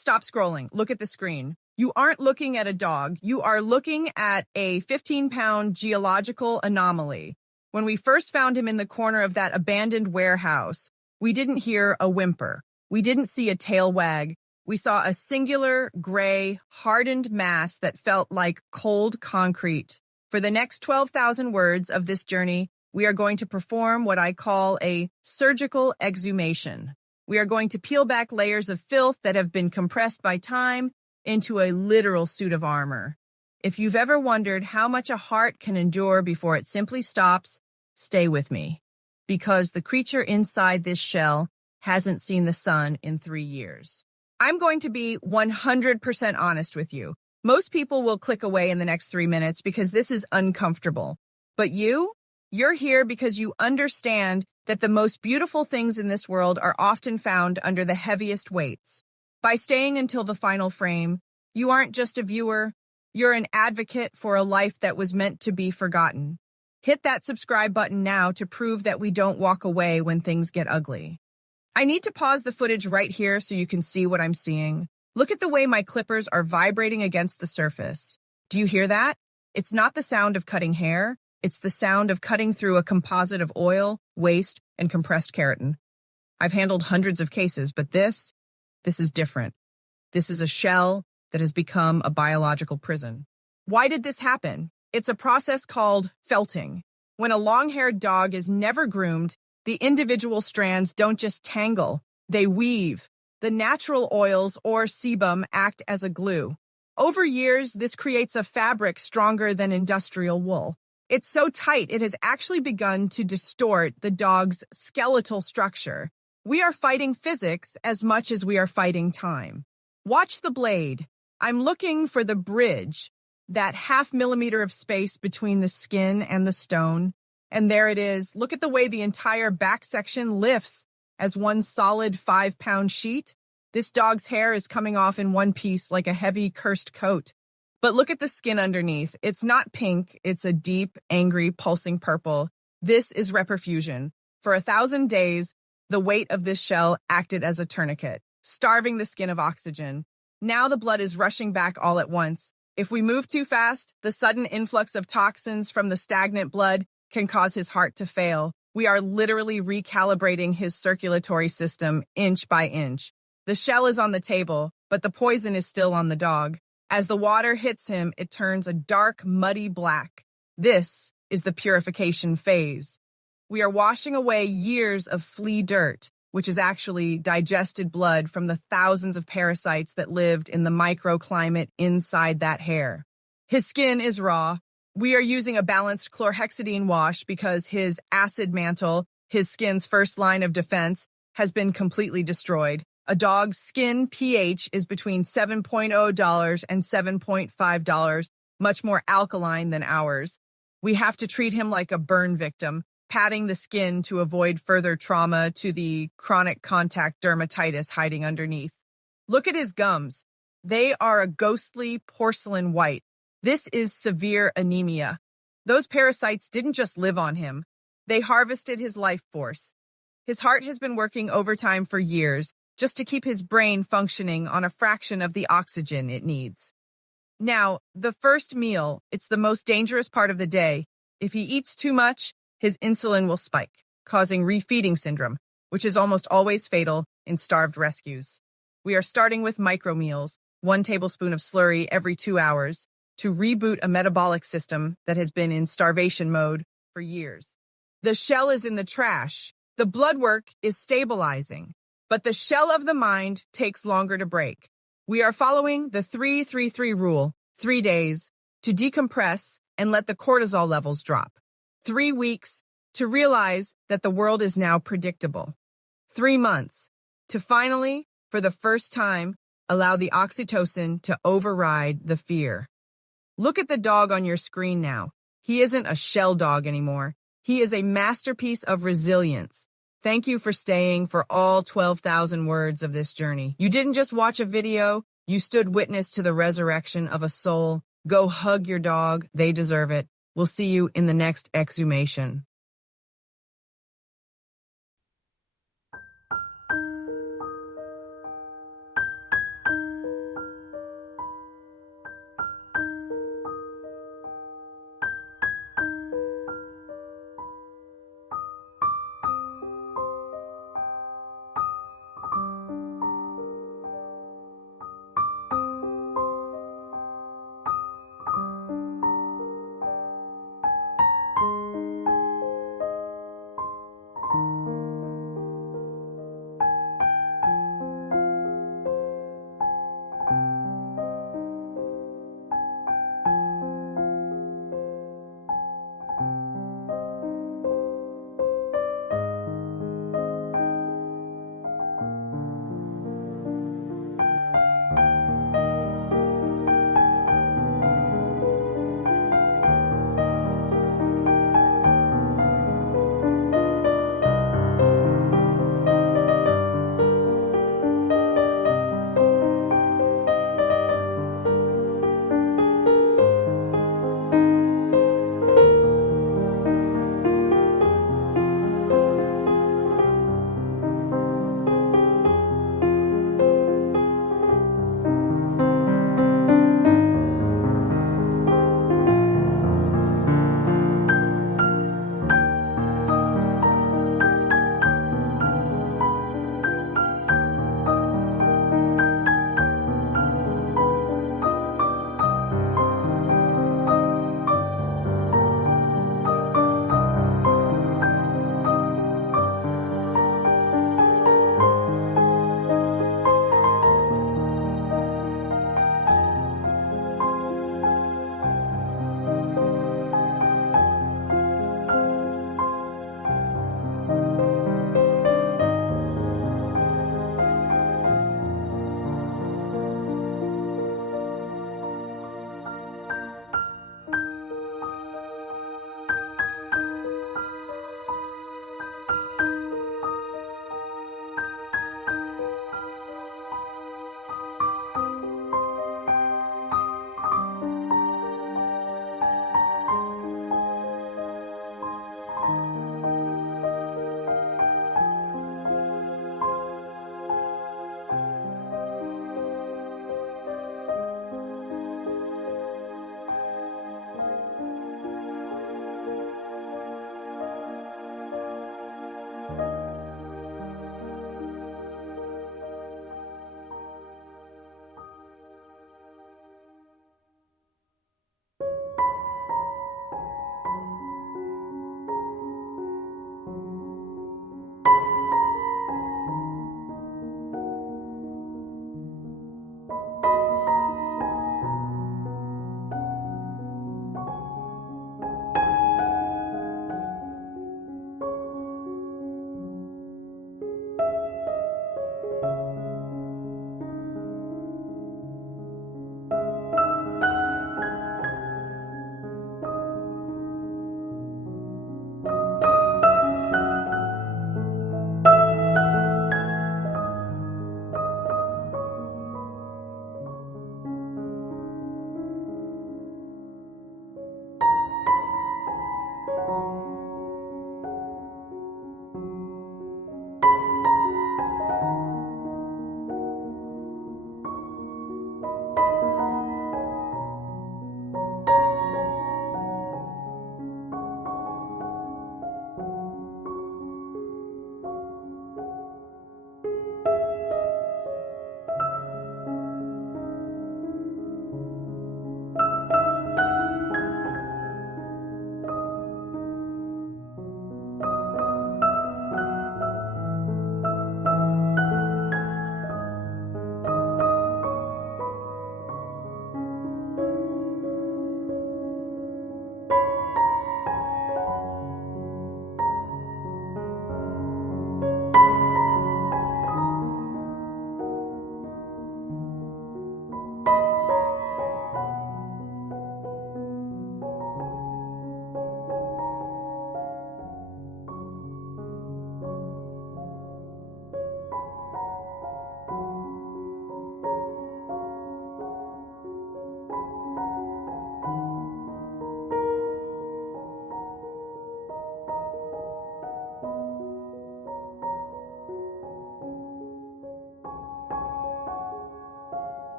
Stop scrolling. Look at the screen. You aren't looking at a dog. You are looking at a 15-pound geological anomaly. When we first found him in the corner of that abandoned warehouse, we didn't hear a whimper. We didn't see a tail wag. We saw a singular, gray, hardened mass that felt like cold concrete. For the next 12,000 words of this journey, we are going to perform what I call a surgical exhumation. We are going to peel back layers of filth that have been compressed by time into a literal suit of armor. If you've ever wondered how much a heart can endure before it simply stops, stay with me, because the creature inside this shell hasn't seen the sun in 3 years. I'm going to be 100% honest with you. Most people will click away in the next 3 minutes because this is uncomfortable. But you're here because you understand that the most beautiful things in this world are often found under the heaviest weights. By staying until the final frame, you aren't just a viewer, you're an advocate for a life that was meant to be forgotten. Hit that subscribe button now to prove that we don't walk away when things get ugly. I need to pause the footage right here so you can see what I'm seeing. Look at the way my clippers are vibrating against the surface. Do you hear that? It's not the sound of cutting hair. It's the sound of cutting through a composite of oil, waste, and compressed keratin. I've handled hundreds of cases, but this is different. This is a shell that has become a biological prison. Why did this happen? It's a process called felting. When a long-haired dog is never groomed, the individual strands don't just tangle, they weave. The natural oils, or sebum, act as a glue. Over years, this creates a fabric stronger than industrial wool. It's so tight, it has actually begun to distort the dog's skeletal structure. We are fighting physics as much as we are fighting time. Watch the blade. I'm looking for the bridge, that half millimeter of space between the skin and the stone. And there it is. Look at the way the entire back section lifts as one solid 5-pound sheet. This dog's hair is coming off in one piece like a heavy, cursed coat. But look at the skin underneath. It's not pink. It's a deep, angry, pulsing purple. This is reperfusion. For 1,000 days, the weight of this shell acted as a tourniquet, starving the skin of oxygen. Now the blood is rushing back all at once. If we move too fast, the sudden influx of toxins from the stagnant blood can cause his heart to fail. We are literally recalibrating his circulatory system inch by inch. The shell is on the table, but the poison is still on the dog. As the water hits him, it turns a dark, muddy black. This is the purification phase. We are washing away years of flea dirt, which is actually digested blood from the thousands of parasites that lived in the microclimate inside that hair. His skin is raw. We are using a balanced chlorhexidine wash because his acid mantle, his skin's first line of defense, has been completely destroyed. A dog's skin pH is between $7.0 and $7.5, much more alkaline than ours. We have to treat him like a burn victim, patting the skin to avoid further trauma to the chronic contact dermatitis hiding underneath. Look at his gums. They are a ghostly porcelain white. This is severe anemia. Those parasites didn't just live on him. They harvested his life force. His heart has been working overtime for years, just to keep his brain functioning on a fraction of the oxygen it needs. Now, the first meal, it's the most dangerous part of the day. If he eats too much, his insulin will spike, causing refeeding syndrome, which is almost always fatal in starved rescues. We are starting with micromeals, 1 tablespoon of slurry every 2 hours, to reboot a metabolic system that has been in starvation mode for years. The shell is in the trash. The blood work is stabilizing. But the shell of the mind takes longer to break. We are following the 3-3-3 rule, 3 days, to decompress and let the cortisol levels drop. 3 weeks to realize that the world is now predictable. 3 months to finally, for the first time, allow the oxytocin to override the fear. Look at the dog on your screen now. He isn't a shell dog anymore. He is a masterpiece of resilience. Thank you for staying for all 12,000 words of this journey. You didn't just watch a video, you stood witness to the resurrection of a soul. Go hug your dog, they deserve it. We'll see you in the next exhumation.